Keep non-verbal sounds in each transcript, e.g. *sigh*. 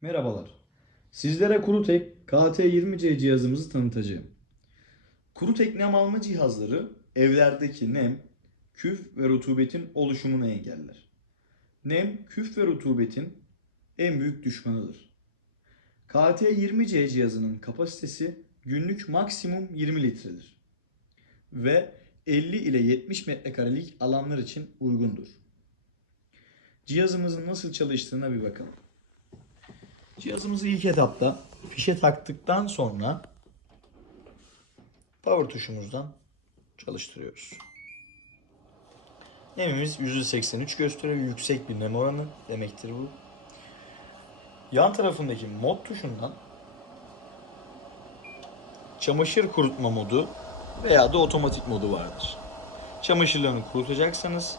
Merhabalar. Sizlere Kurutek KT20C cihazımızı tanıtacağım. Kurutek nem alma cihazları evlerdeki nem, küf ve rutubetin oluşumunu engeller. Nem, küf ve rutubetin en büyük düşmanıdır. KT20C cihazının kapasitesi günlük maksimum 20 litredir ve 50 ile 70 metrekarelik alanlar için uygundur. Cihazımızın nasıl çalıştığına bir bakalım. Cihazımızı ilk etapta fişe taktıktan sonra power tuşumuzdan çalıştırıyoruz. Nemimiz %83 gösteriyor. Yüksek bir nem oranı demektir bu. Yan tarafındaki mod tuşundan çamaşır kurutma modu veya da otomatik modu vardır. Çamaşırlarını kurutacaksanız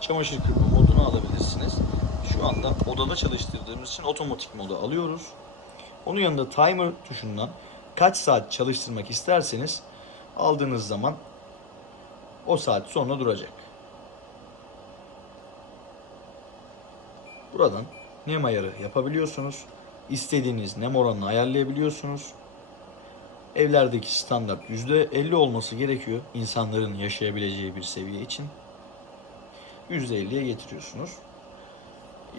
çamaşır kırpma modunu alabilirsiniz. Şu anda odada çalıştırdığımız için otomatik modu alıyoruz. Onun yanında timer tuşundan kaç saat çalıştırmak isterseniz aldığınız zaman o saat sonra duracak. Buradan nem ayarı yapabiliyorsunuz. İstediğiniz nem oranını ayarlayabiliyorsunuz. Evlerdeki standart %50 olması gerekiyor insanların yaşayabileceği bir seviye için. %50'ye getiriyorsunuz.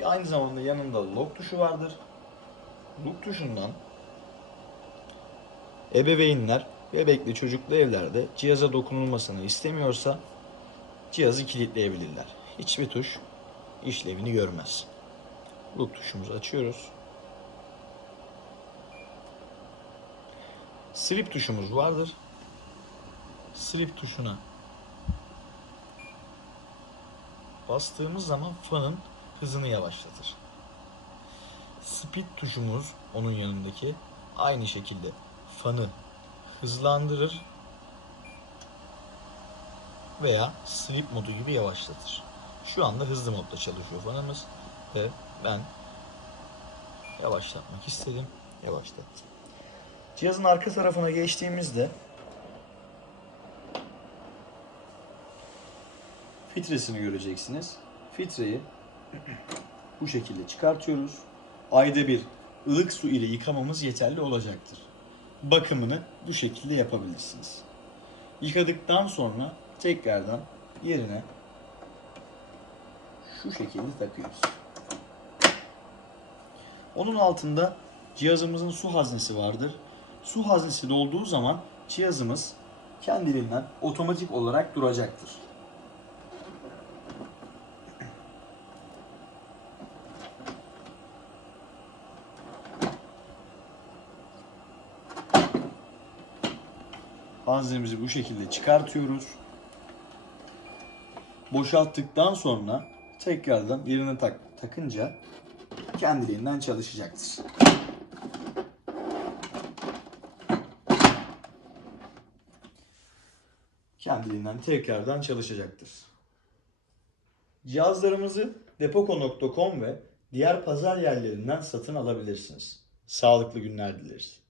Aynı zamanda yanında lock tuşu vardır. Lock tuşundan ebeveynler bebekli çocuklu evlerde cihaza dokunulmasını istemiyorsa cihazı kilitleyebilirler. Hiçbir tuş işlevini görmez. Lock tuşumuzu açıyoruz. Sleep tuşumuz vardır. Sleep tuşuna bastığımız zaman fanın hızını yavaşlatır. Speed tuşumuz onun yanındaki aynı şekilde fanı hızlandırır veya sleep modu gibi yavaşlatır. Şu anda hızlı modda çalışıyor fanımız ve ben yavaşlatmak istedim. Yavaşlattım. Cihazın arka tarafına geçtiğimizde filtresini göreceksiniz. Filtreyi *clears throat* bu şekilde çıkartıyoruz. Ayda bir ılık su ile yıkamamız yeterli olacaktır. Bakımını bu şekilde yapabilirsiniz. Yıkadıktan sonra tekrardan yerine şu şekilde takıyoruz. Onun altında cihazımızın su haznesi vardır. Su haznesi dolduğu zaman cihazımız kendiliğinden otomatik olarak duracaktır. Haznemizi bu şekilde çıkartıyoruz. Boşalttıktan sonra tekrardan yerine tak takınca kendiliğinden çalışacaktır. Kendiliğinden tekrardan çalışacaktır. Cihazlarımızı depoko.com ve diğer pazar yerlerinden satın alabilirsiniz. Sağlıklı günler dileriz.